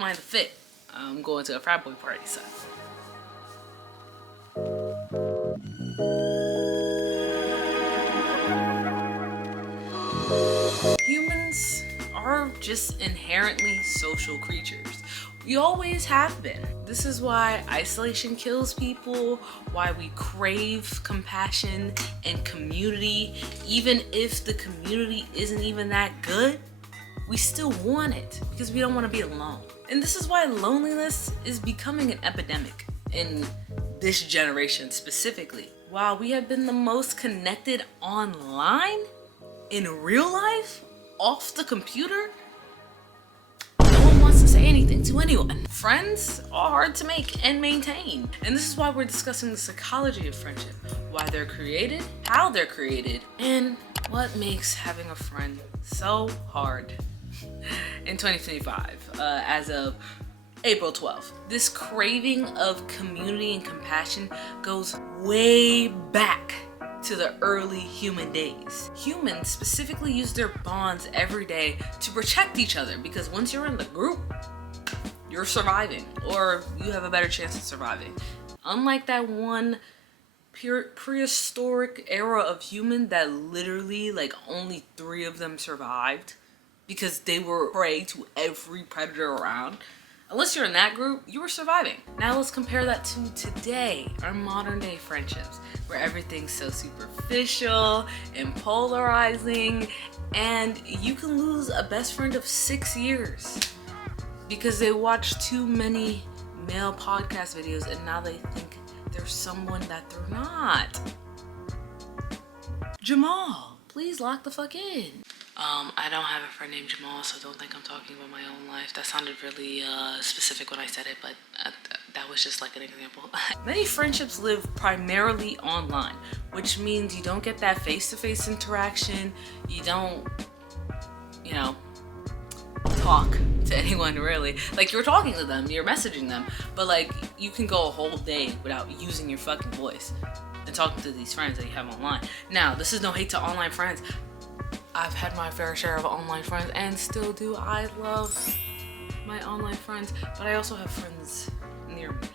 am I the fit? I'm going to a frat boy party, so. Humans are just inherently social creatures. We always have been. This is why isolation kills people, why we crave compassion and community. Even if the community isn't even that good, we still want it because we don't want to be alone. And this is why loneliness is becoming an epidemic in this generation specifically. While we have been the most connected online, in real life, off the computer, no one wants to say anything to anyone. Friends are hard to make and maintain. And this is why we're discussing the psychology of friendship, why they're created, how they're created, and what makes having a friend so hard. In 2025, as of April 12th, this craving of community and compassion goes way back to the early human days. Humans specifically use their bonds every day to protect each other, because once you're in the group, you're surviving, or you have a better chance of surviving. Unlike that one prehistoric era of human that literally like only 3 of them survived because they were prey to every predator around. Unless you're in that group, you were surviving. Now let's compare that to today, our modern day friendships, where everything's so superficial and polarizing, and you can lose a best friend of 6 years because they watch too many male podcast videos and now they think they're someone that they're not. Jamal, please lock the fuck in. I don't have a friend named Jamal, so don't think I'm talking about my own life. That sounded really specific when I said it, but that was just like an example. Many friendships live primarily online, which means you don't get that face-to-face interaction. You don't, you know, talk to anyone really. Like, you're talking to them, you're messaging them, but like you can go a whole day without using your fucking voice and talking to these friends that you have online. Now, this is no hate to online friends. I've had my fair share of online friends and still do. I love my online friends, but I also have friends near me.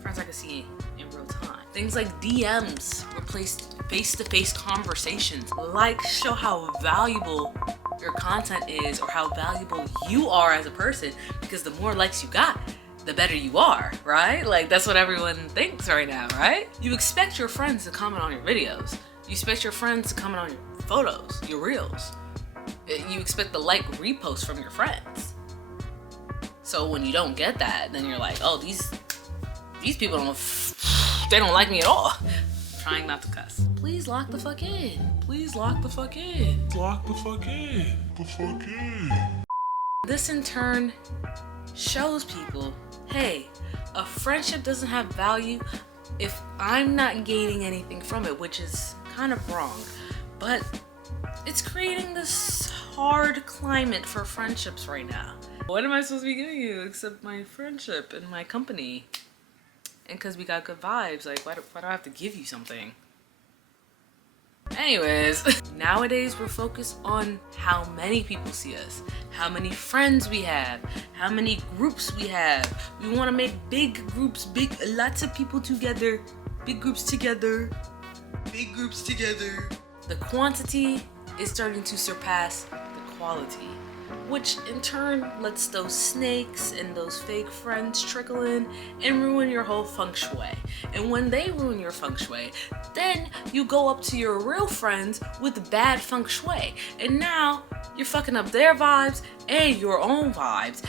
Friends I can see in real time. Things like DMs replaced face-to-face conversations. Likes show how valuable your content is or how valuable you are as a person, because the more likes you got, the better you are, right? Like, that's what everyone thinks right now, right? You expect your friends to comment on your videos. You expect your friends to comment on your photos, your reels. You expect the like repost from your friends. So when you don't get that, then you're like, oh, these people they don't like me at all. Trying not to cuss. Please lock the fuck in. Please lock the fuck in. Lock the fuck in. The fuck in. This in turn shows people, hey, a friendship doesn't have value if I'm not gaining anything from it, which is kind of wrong. But it's creating this hard climate for friendships right now. What am I supposed to be giving you except my friendship and my company? And because we got good vibes, like, why do I have to give you something? Anyways, nowadays we're focused on how many people see us, how many friends we have, how many groups we have. We want to make big groups, lots of people together, big groups together, big groups together. The quantity is starting to surpass the quality, which in turn lets those snakes and those fake friends trickle in and ruin your whole feng shui. And when they ruin your feng shui, then you go up to your real friends with bad feng shui, and now you're fucking up their vibes and your own vibes.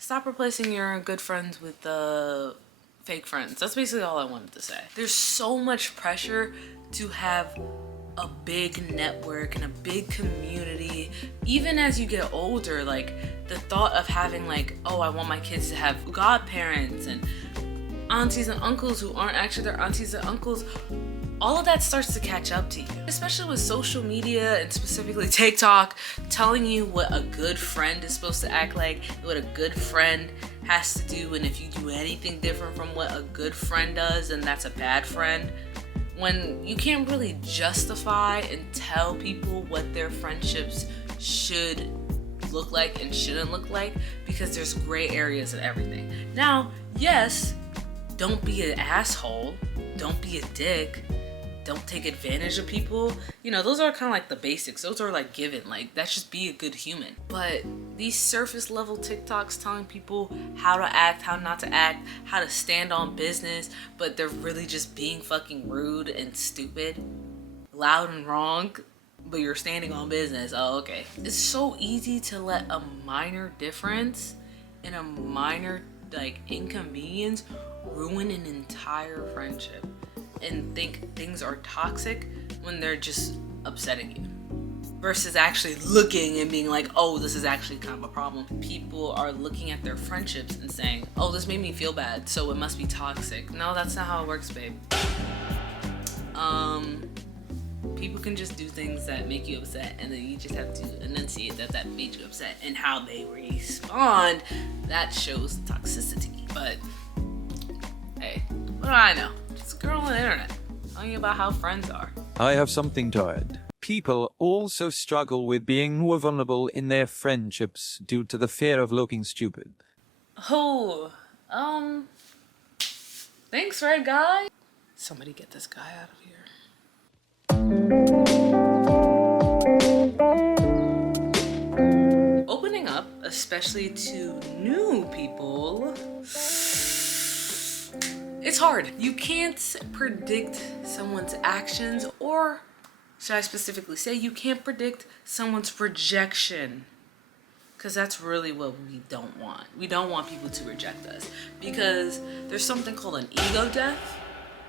Stop replacing your good friends with the fake friends. That's basically all I wanted to say. There's so much pressure to have a big network and a big community. Even as you get older, like the thought of having like, oh, I want my kids to have godparents and aunties and uncles who aren't actually their aunties and uncles, all of that starts to catch up to you. Especially with social media and specifically TikTok telling you what a good friend is supposed to act like, what a good friend has to do, and if you do anything different from what a good friend does, then that's a bad friend. when you can't really justify and tell people what their friendships should look like and shouldn't look like, because there's gray areas in everything. Now, yes, don't be an asshole, don't be a dick, don't take advantage of people. You know, those are kind of like the basics. Those are like given, like that's just be a good human. But these surface level TikToks telling people how to act, how not to act, how to stand on business, but they're really just being fucking rude and stupid, loud and wrong, but you're standing on business. Oh, okay. It's so easy to let a minor difference and a minor like inconvenience ruin an entire friendship and think things are toxic when they're just upsetting you, versus actually looking and being like, oh, this is actually kind of a problem. People are looking at their friendships and saying, oh, this made me feel bad, so it must be toxic. No, that's not how it works, babe. People can just do things that make you upset, and then you just have to enunciate that made you upset, and how they respond, that shows toxicity. But hey, what do I know? Just a girl on the internet telling you about how friends are. I have something to add. People also struggle with being more vulnerable in their friendships due to the fear of looking stupid. Oh, thanks, red guy. Somebody get this guy out of here. Opening up, especially to new people, it's hard. You can't predict someone's actions, or should I specifically say, you can't predict someone's rejection. Because that's really what we don't want. We don't want people to reject us, because there's something called an ego death.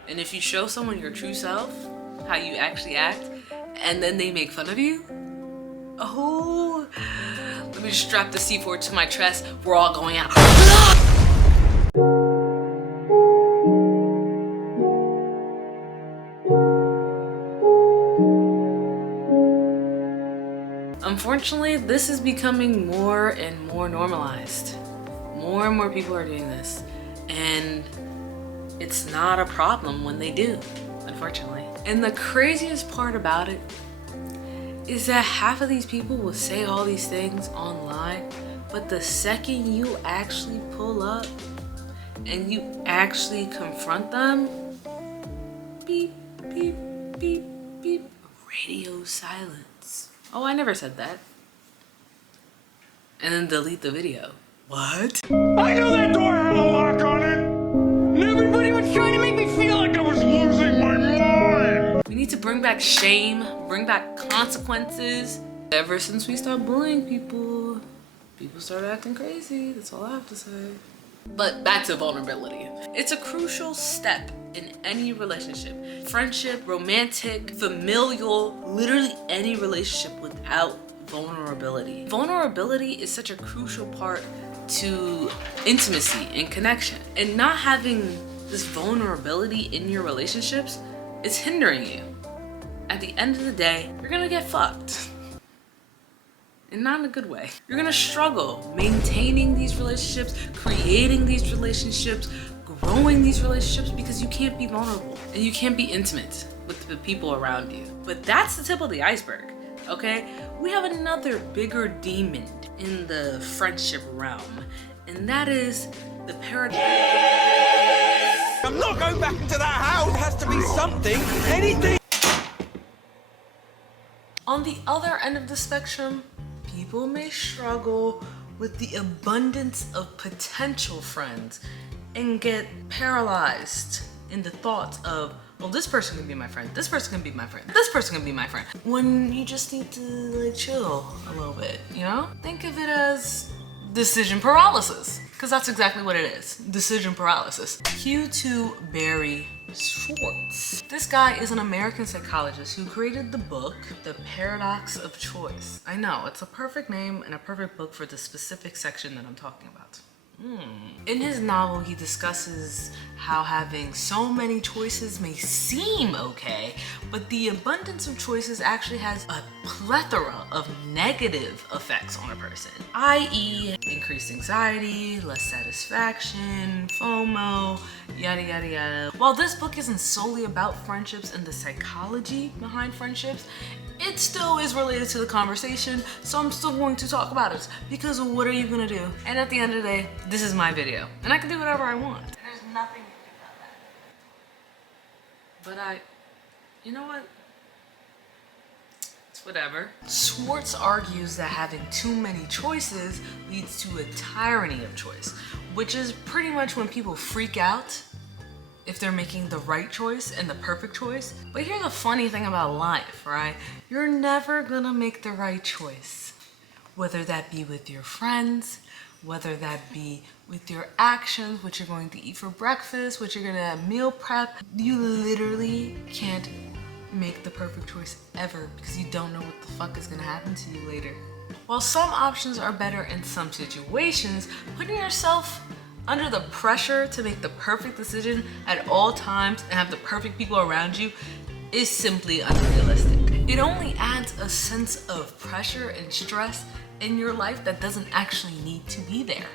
And if you show someone your true self, how you actually act, and then they make fun of you, oh, let me just strap the C4 to my chest. We're all going out. Unfortunately, this is becoming more and more normalized. More and more people are doing this, and it's not a problem when they do, unfortunately. And the craziest part about it is that half of these people will say all these things online, but the second you actually pull up and you actually confront them, beep, beep, beep, beep, radio silence. Oh, I never said that. And then delete the video. What? I knew that door had a lock on it! And everybody was trying to make me feel like I was losing my mind! We need to bring back shame, bring back consequences. Ever since we stopped bullying people, people started acting crazy. That's all I have to say. But back to vulnerability. It's a crucial step in any relationship. Friendship, romantic, familial, literally any relationship without vulnerability. Vulnerability is such a crucial part to intimacy and connection. And not having this vulnerability in your relationships is hindering you. At the end of the day, you're gonna get fucked. And not in a good way. You're gonna struggle maintaining these relationships, creating these relationships, growing these relationships, because you can't be vulnerable and you can't be intimate with the people around you. But that's the tip of the iceberg, okay? We have another bigger demon in the friendship realm, and that is the paradox. I'm not going back into that house. It has to be something, anything. On the other end of the spectrum, people may struggle with the abundance of potential friends and get paralyzed in the thought of, well, this person can be my friend, this person can be my friend, this person can be my friend, when you just need to like chill a little bit, you know? Think of it as decision paralysis, because that's exactly what it is, decision paralysis. Cue to Barry Schwartz. This guy is an American psychologist who created the book, The Paradox of Choice. I know, it's a perfect name and a perfect book for the specific section that I'm talking about. In his novel, he discusses how having so many choices may seem okay, but the abundance of choices actually has a plethora of negative effects on a person, i.e. increased anxiety, less satisfaction, FOMO, yada yada yada. While this book isn't solely about friendships and the psychology behind friendships, it still is related to the conversation, so I'm still going to talk about it, because what are you gonna do? And at the end of the day, this is my video, and I can do whatever I want. There's nothing you can do about that. But you know what? It's whatever. Schwartz argues that having too many choices leads to a tyranny of choice, which is pretty much when people freak out if they're making the right choice and the perfect choice. But here's the funny thing about life, right? You're never gonna make the right choice. Whether that be with your friends, whether that be with your actions, what you're going to eat for breakfast, what you're gonna meal prep. You literally can't make the perfect choice ever because you don't know what the fuck is gonna happen to you later. While some options are better in some situations, putting yourself under the pressure to make the perfect decision at all times and have the perfect people around you is simply unrealistic. It only adds a sense of pressure and stress in your life that doesn't actually need to be there.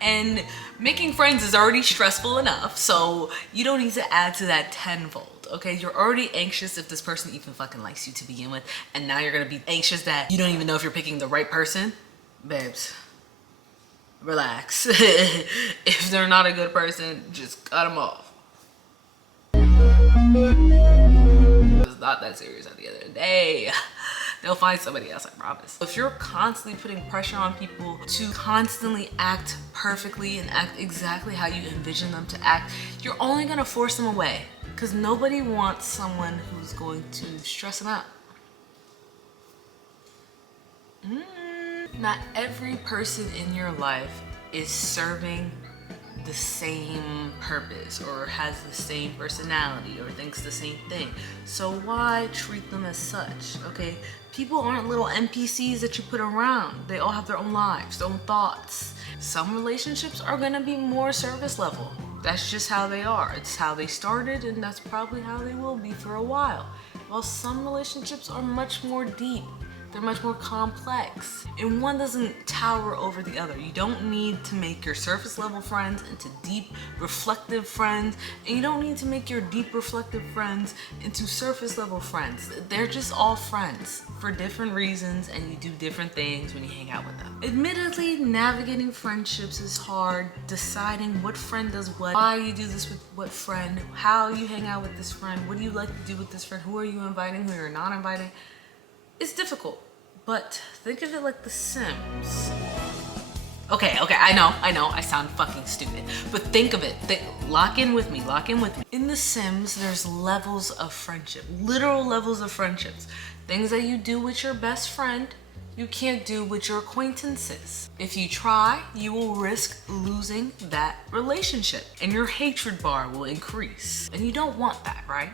And making friends is already stressful enough, so you don't need to add to that tenfold, okay? You're already anxious if this person even fucking likes you to begin with, and now you're gonna be anxious that you don't even know if you're picking the right person. Babes, relax. If they're not a good person, just cut them off. It's not that serious at the end of the day. They'll find somebody else, I promise. If you're constantly putting pressure on people to constantly act perfectly and act exactly how you envision them to act, you're only gonna force them away, because nobody wants someone who's going to stress them out. Not every person in your life is serving the same purpose or has the same personality or thinks the same thing. So why treat them as such, okay? People aren't little NPCs that you put around. They all have their own lives, their own thoughts. Some relationships are gonna be more surface level. That's just how they are. It's how they started, and that's probably how they will be for a while. While some relationships are much more deep. They're much more complex, and one doesn't tower over the other. You don't need to make your surface level friends into deep reflective friends, and you don't need to make your deep reflective friends into surface level friends. They're just all friends for different reasons, and you do different things when you hang out with them. Admittedly, navigating friendships is hard. Deciding what friend does what, why you do this with what friend, how you hang out with this friend, what do you like to do with this friend, who are you inviting, who you're not inviting. It's difficult, but think of it like The Sims. Okay, I know, I sound fucking stupid, but think of it, lock in with me. In The Sims, there's levels of friendship, literal levels of friendships. Things that you do with your best friend, you can't do with your acquaintances. If you try, you will risk losing that relationship, and your hatred bar will increase. And you don't want that, right?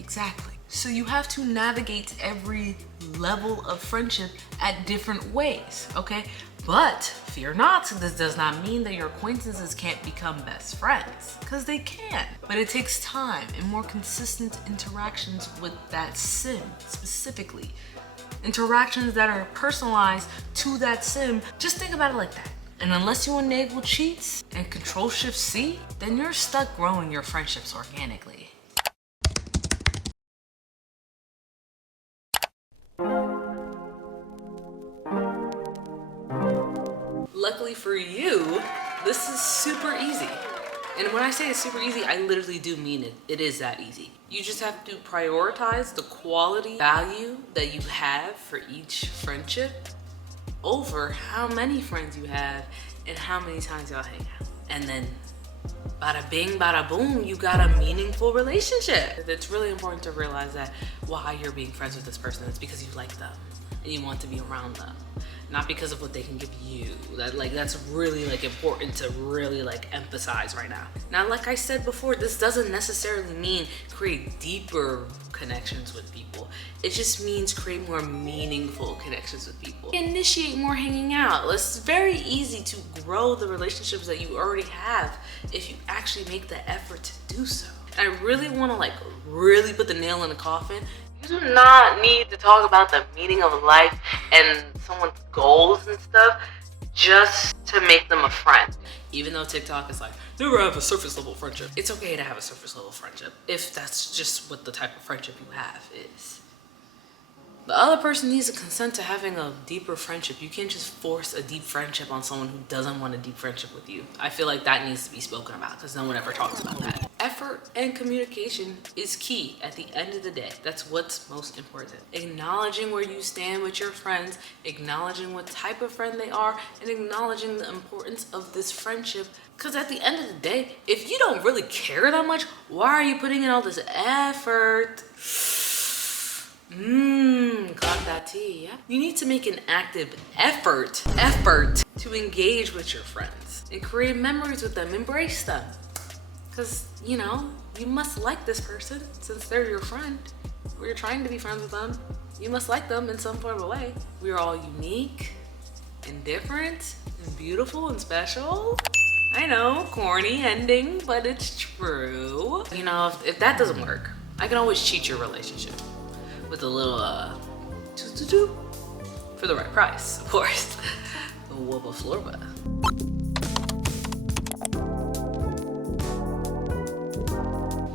Exactly. So you have to navigate every level of friendship at different ways, okay? But fear not, this does not mean that your acquaintances can't become best friends, because they can. But it takes time and more consistent interactions with that sim specifically. Interactions that are personalized to that sim. Just think about it like that. And unless you enable cheats and Control-Shift-C, then you're stuck growing your friendships organically. Luckily for you, this is super easy. And when I say it's super easy, I literally do mean it. It is that easy. You just have to prioritize the quality value that you have for each friendship over how many friends you have and how many times y'all hang out. And then bada bing, bada boom, you got a meaningful relationship. It's really important to realize that why you're being friends with this person is because you like them. and you want to be around them. Not because of what they can give you. That's really like important to really like emphasize right now. Now, like I said before, this doesn't necessarily mean create deeper connections with people. It just means create more meaningful connections with people. Initiate more hanging out. It's very easy to grow the relationships that you already have if you actually make the effort to do so. And I really want to like really put the nail in the coffin. You do not need to talk about the meaning of life and someone's goals and stuff just to make them a friend. Even though TikTok is like, never have a surface level friendship. It's okay to have a surface level friendship if that's just what the type of friendship you have is. The other person needs to consent to having a deeper friendship. You can't just force a deep friendship on someone who doesn't want a deep friendship with you. I feel like that needs to be spoken about because no one ever talks about that. Effort and communication is key at the end of the day. That's what's most important. Acknowledging where you stand with your friends, acknowledging what type of friend they are, and acknowledging the importance of this friendship. Because at the end of the day, if you don't really care that much, why are you putting in all this effort? Got that tea, yeah? You need to make an active effort to engage with your friends and create memories with them, embrace them. Because, you know, you must like this person since they're your friend. Or you're trying to be friends with them. You must like them in some form of way. We're all unique and different and beautiful and special. I know, corny ending, but it's true. You know, if that doesn't work, I can always cheat your relationship with a little for the right price, of course. Wubba florba.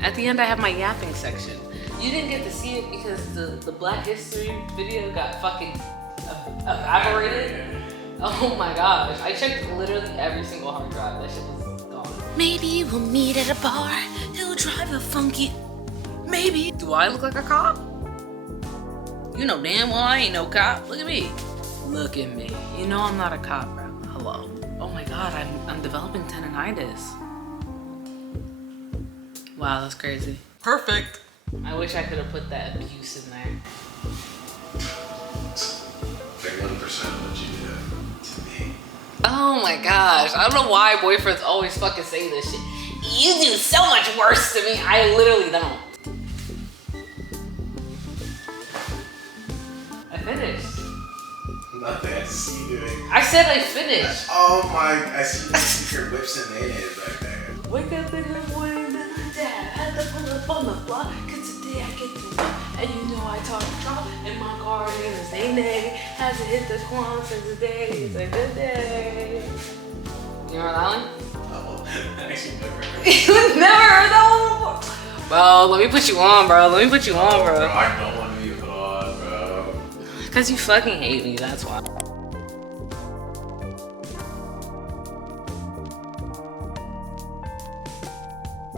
At the end, I have my yapping section. You didn't get to see it because the Black History video got fucking evaporated. Oh my gosh, I checked literally every single hard drive. That shit was gone. Maybe we'll meet at a bar. He'll drive a funky. Maybe. Do I look like a cop? You know damn well I ain't no cop. Look at me. Look at me. You know I'm not a cop, bro. Hello. Oh my god, I'm developing tendonitis. Wow, that's crazy. Perfect. I wish I could have put that abuse in there. Like 1% of what you did to me. Oh my gosh. I don't know why boyfriends always fucking say this shit. You do so much worse to me. I literally don't. I finished. Nothing. I see you doing. I said I finished. Oh my! I see the secret whips and mayonnaise back there. Wake up in the morning, dad, had to pull up on the block, cause today I get to work, and you know I talk drop, and my car name is ℤ𝕝𝕝, hasn't hit the Quan since the day, it's a good day. You know that one? Oh, I actually never heard You never heard that one before? Bro, let me put you on, bro. Let me put you on, bro. Bro, I don't want to be put on, bro. Cause you fucking hate me, that's why.